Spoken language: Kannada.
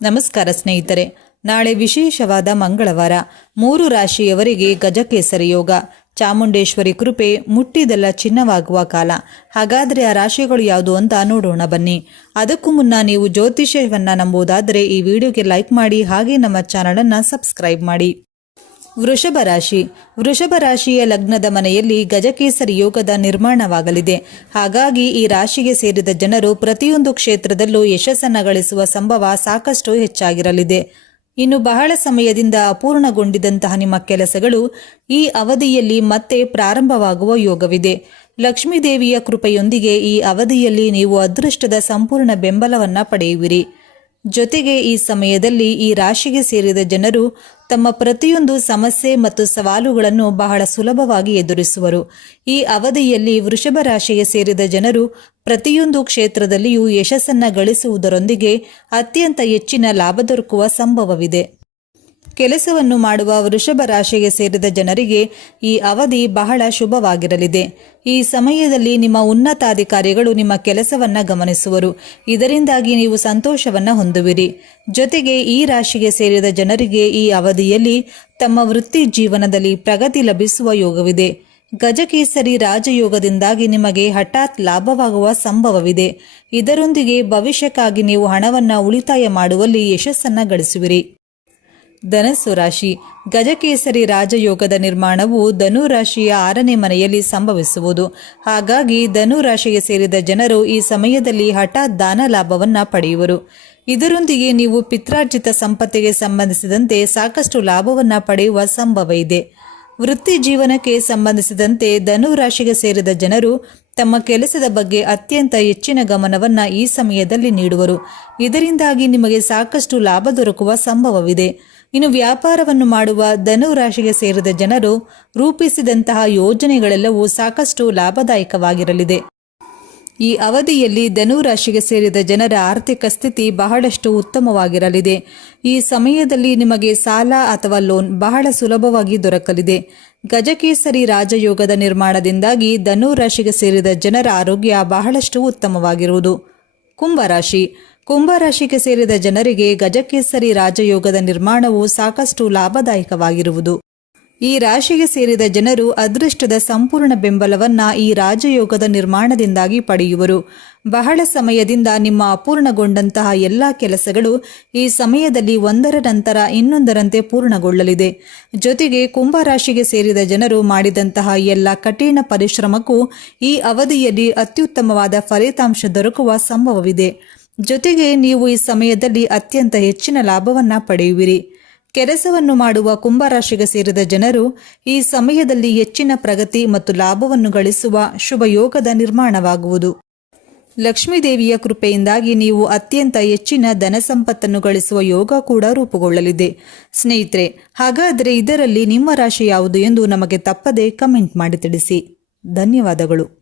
ನಮಸ್ಕಾರ ಸ್ನೇಹಿತರೆ, ನಾಳೆ ವಿಶೇಷವಾದ ಮಂಗಳವಾರ, ಮೂರು ರಾಶಿಯವರಿಗೆ ಗಜಕೇಸರಿ ಯೋಗ. ಚಾಮುಂಡೇಶ್ವರಿ ಕೃಪೆ ಮುಟ್ಟಿದೆಲ್ಲ ಚಿನ್ನವಾಗುವ ಕಾಲ. ಹಾಗಾದರೆ ಆ ರಾಶಿಗಳು ಯಾವುದು ಅಂತ ನೋಡೋಣ ಬನ್ನಿ. ಅದಕ್ಕೂ ಮುನ್ನ ನೀವು ಜ್ಯೋತಿಷ್ಯವನ್ನು ನಂಬುವುದಾದರೆ ಈ ವಿಡಿಯೋಗೆ ಲೈಕ್ ಮಾಡಿ, ಹಾಗೆ ನಮ್ಮ ಚಾನಲನ್ನು ಸಬ್ಸ್ಕ್ರೈಬ್ ಮಾಡಿ. ವೃಷಭ ರಾಶಿ. ವೃಷಭ ರಾಶಿಯ ಲಗ್ನದ ಮನೆಯಲ್ಲಿ ಗಜಕೇಸರಿ ಯೋಗದ ನಿರ್ಮಾಣವಾಗಲಿದೆ. ಹಾಗಾಗಿ ಈ ರಾಶಿಗೆ ಸೇರಿದ ಜನರು ಪ್ರತಿಯೊಂದು ಕ್ಷೇತ್ರದಲ್ಲೂ ಯಶಸ್ಸನ್ನು ಗಳಿಸುವ ಸಂಭವ ಸಾಕಷ್ಟು ಹೆಚ್ಚಾಗಿರಲಿದೆ. ಇನ್ನು ಬಹಳ ಸಮಯದಿಂದ ಅಪೂರ್ಣಗೊಂಡಿದ್ದಂತಹ ನಿಮ್ಮ ಕೆಲಸಗಳು ಈ ಅವಧಿಯಲ್ಲಿ ಮತ್ತೆ ಪ್ರಾರಂಭವಾಗುವ ಯೋಗವಿದೆ. ಲಕ್ಷ್ಮೀದೇವಿಯ ಕೃಪೆಯೊಂದಿಗೆ ಈ ಅವಧಿಯಲ್ಲಿ ನೀವು ಅದೃಷ್ಟದ ಸಂಪೂರ್ಣ ಬೆಂಬಲವನ್ನು ಪಡೆಯುವಿರಿ. ಜೊತೆಗೆ ಈ ಸಮಯದಲ್ಲಿ ಈ ರಾಶಿಗೆ ಸೇರಿದ ಜನರು ತಮ್ಮ ಪ್ರತಿಯೊಂದು ಸಮಸ್ಯೆ ಮತ್ತು ಸವಾಲುಗಳನ್ನು ಬಹಳ ಸುಲಭವಾಗಿ ಎದುರಿಸುವರು. ಈ ಅವಧಿಯಲ್ಲಿ ವೃಷಭ ರಾಶಿಗೆ ಸೇರಿದ ಜನರು ಪ್ರತಿಯೊಂದು ಕ್ಷೇತ್ರದಲ್ಲಿಯೂ ಯಶಸ್ಸನ್ನು ಗಳಿಸುವುದರೊಂದಿಗೆ ಅತ್ಯಂತ ಹೆಚ್ಚಿನ ಲಾಭ ದೊರಕುವ ಸಂಭವವಿದೆ. ಕೆಲಸವನ್ನು ಮಾಡುವ ವೃಷಭ ರಾಶಿಗೆ ಸೇರಿದ ಜನರಿಗೆ ಈ ಅವಧಿ ಬಹಳ ಶುಭವಾಗಿರಲಿದೆ. ಈ ಸಮಯದಲ್ಲಿ ನಿಮ್ಮ ಉನ್ನತಾಧಿಕಾರಿಗಳು ನಿಮ್ಮ ಕೆಲಸವನ್ನ ಗಮನಿಸುವರು. ಇದರಿಂದಾಗಿ ನೀವು ಸಂತೋಷವನ್ನ ಹೊಂದುವಿರಿ. ಜೊತೆಗೆ ಈ ರಾಶಿಗೆ ಸೇರಿದ ಜನರಿಗೆ ಈ ಅವಧಿಯಲ್ಲಿ ತಮ್ಮ ವೃತ್ತಿ ಜೀವನದಲ್ಲಿ ಪ್ರಗತಿ ಲಭಿಸುವ ಯೋಗವಿದೆ. ಗಜಕೇಸರಿ ರಾಜಯೋಗದಿಂದಾಗಿ ನಿಮಗೆ ಹಠಾತ್ ಲಾಭವಾಗುವ ಸಂಭವವಿದೆ. ಇದರೊಂದಿಗೆ ಭವಿಷ್ಯಕ್ಕಾಗಿ ನೀವು ಹಣವನ್ನು ಉಳಿತಾಯ ಮಾಡುವಲ್ಲಿ ಯಶಸ್ಸನ್ನ ಗಳಿಸುವಿರಿ. ಧನಸ್ಸು ರಾಶಿ. ಗಜಕೇಸರಿ ರಾಜಯೋಗದ ನಿರ್ಮಾಣವು ಧನು ರಾಶಿಯ ಆರನೇ ಮನೆಯಲ್ಲಿ ಸಂಭವಿಸುವುದು. ಹಾಗಾಗಿ ಧನು ರಾಶಿಗೆ ಸೇರಿದ ಜನರು ಈ ಸಮಯದಲ್ಲಿ ಹಠಾತ್ ದಾನ ಲಾಭವನ್ನು ಪಡೆಯುವರು. ಇದರೊಂದಿಗೆ ನೀವು ಪಿತ್ರಾರ್ಜಿತ ಸಂಪತ್ತಿಗೆ ಸಂಬಂಧಿಸಿದಂತೆ ಸಾಕಷ್ಟು ಲಾಭವನ್ನು ಪಡೆಯುವ ಸಂಭವ ಇದೆ. ವೃತ್ತಿ ಜೀವನಕ್ಕೆ ಸಂಬಂಧಿಸಿದಂತೆ ಧನು ರಾಶಿಗೆ ಸೇರಿದ ಜನರು ತಮ್ಮ ಕೆಲಸದ ಬಗ್ಗೆ ಅತ್ಯಂತ ಹೆಚ್ಚಿನ ಗಮನವನ್ನು ಈ ಸಮಯದಲ್ಲಿ ನೀಡುವರು. ಇದರಿಂದಾಗಿ ನಿಮಗೆ ಸಾಕಷ್ಟು ಲಾಭ ದೊರಕುವ ಸಂಭವವಿದೆ. ಇನ್ನು ವ್ಯಾಪಾರವನ್ನು ಮಾಡುವ ಧನು ರಾಶಿಗೆ ಸೇರಿದ ಜನರು ರೂಪಿಸಿದಂತಹ ಯೋಜನೆಗಳೆಲ್ಲವೂ ಸಾಕಷ್ಟು ಲಾಭದಾಯಕವಾಗಿರಲಿದೆ. ಈ ಅವಧಿಯಲ್ಲಿ ಧನು ರಾಶಿಗೆ ಸೇರಿದ ಜನರ ಆರ್ಥಿಕ ಸ್ಥಿತಿ ಬಹಳಷ್ಟು ಉತ್ತಮವಾಗಿರಲಿದೆ. ಈ ಸಮಯದಲ್ಲಿ ನಿಮಗೆ ಸಾಲ ಅಥವಾ ಲೋನ್ ಬಹಳ ಸುಲಭವಾಗಿ ದೊರಕಲಿದೆ. ಗಜಕೇಸರಿ ರಾಜಯೋಗದ ನಿರ್ಮಾಣದಿಂದಾಗಿ ಧನು ರಾಶಿಗೆ ಸೇರಿದ ಜನರ ಆರೋಗ್ಯ ಬಹಳಷ್ಟು ಉತ್ತಮವಾಗಿರುವುದು. ಕುಂಭರಾಶಿ ಕುಂಭರಾಶಿಗೆ ಸೇರಿದ ಜನರಿಗೆ ಗಜಕೇಸರಿ ರಾಜಯೋಗದ ನಿರ್ಮಾಣವು ಸಾಕಷ್ಟು ಲಾಭದಾಯಕವಾಗಿರುವುದು. ಈ ರಾಶಿಗೆ ಸೇರಿದ ಜನರು ಅದೃಷ್ಟದ ಸಂಪೂರ್ಣ ಬೆಂಬಲವನ್ನ ಈ ರಾಜಯೋಗದ ನಿರ್ಮಾಣದಿಂದಾಗಿ ಪಡೆಯುವರು. ಬಹಳ ಸಮಯದಿಂದ ನಿಮ್ಮ ಅಪೂರ್ಣಗೊಂಡಂತಹ ಎಲ್ಲ ಕೆಲಸಗಳು ಈ ಸಮಯದಲ್ಲಿ ಒಂದರ ನಂತರ ಇನ್ನೊಂದರಂತೆ ಪೂರ್ಣಗೊಳ್ಳಲಿದೆ. ಜೊತೆಗೆ ಕುಂಭರಾಶಿಗೆ ಸೇರಿದ ಜನರು ಮಾಡಿದಂತಹ ಎಲ್ಲ ಕಠಿಣ ಪರಿಶ್ರಮಕ್ಕೂ ಈ ಅವಧಿಯಲ್ಲಿ ಅತ್ಯುತ್ತಮವಾದ ಫಲಿತಾಂಶ ದೊರಕುವ ಸಂಭವವಿದೆ. ಜೊತೆಗೆ ನೀವು ಈ ಸಮಯದಲ್ಲಿ ಅತ್ಯಂತ ಹೆಚ್ಚಿನ ಲಾಭವನ್ನ ಪಡೆಯುವಿರಿ. ಕೆಲಸವನ್ನು ಮಾಡುವ ಕುಂಭರಾಶಿಗೆ ಸೇರಿದ ಜನರು ಈ ಸಮಯದಲ್ಲಿ ಹೆಚ್ಚಿನ ಪ್ರಗತಿ ಮತ್ತು ಲಾಭವನ್ನು ಗಳಿಸುವ ಶುಭ ಯೋಗದ ನಿರ್ಮಾಣವಾಗುವುದು. ಲಕ್ಷ್ಮೀದೇವಿಯ ಕೃಪೆಯಿಂದಾಗಿ ನೀವು ಅತ್ಯಂತ ಹೆಚ್ಚಿನ ಧನ ಸಂಪತ್ತನ್ನು ಗಳಿಸುವ ಯೋಗ ಕೂಡ ರೂಪುಗೊಳ್ಳಲಿದೆ. ಸ್ನೇಹಿತರೆ, ಹಾಗಾದರೆ ಇದರಲ್ಲಿ ನಿಮ್ಮ ರಾಶಿ ಯಾವುದು ಎಂದು ನಮಗೆ ತಪ್ಪದೆ ಕಮೆಂಟ್ ಮಾಡಿ ತಿಳಿಸಿ. ಧನ್ಯವಾದಗಳು.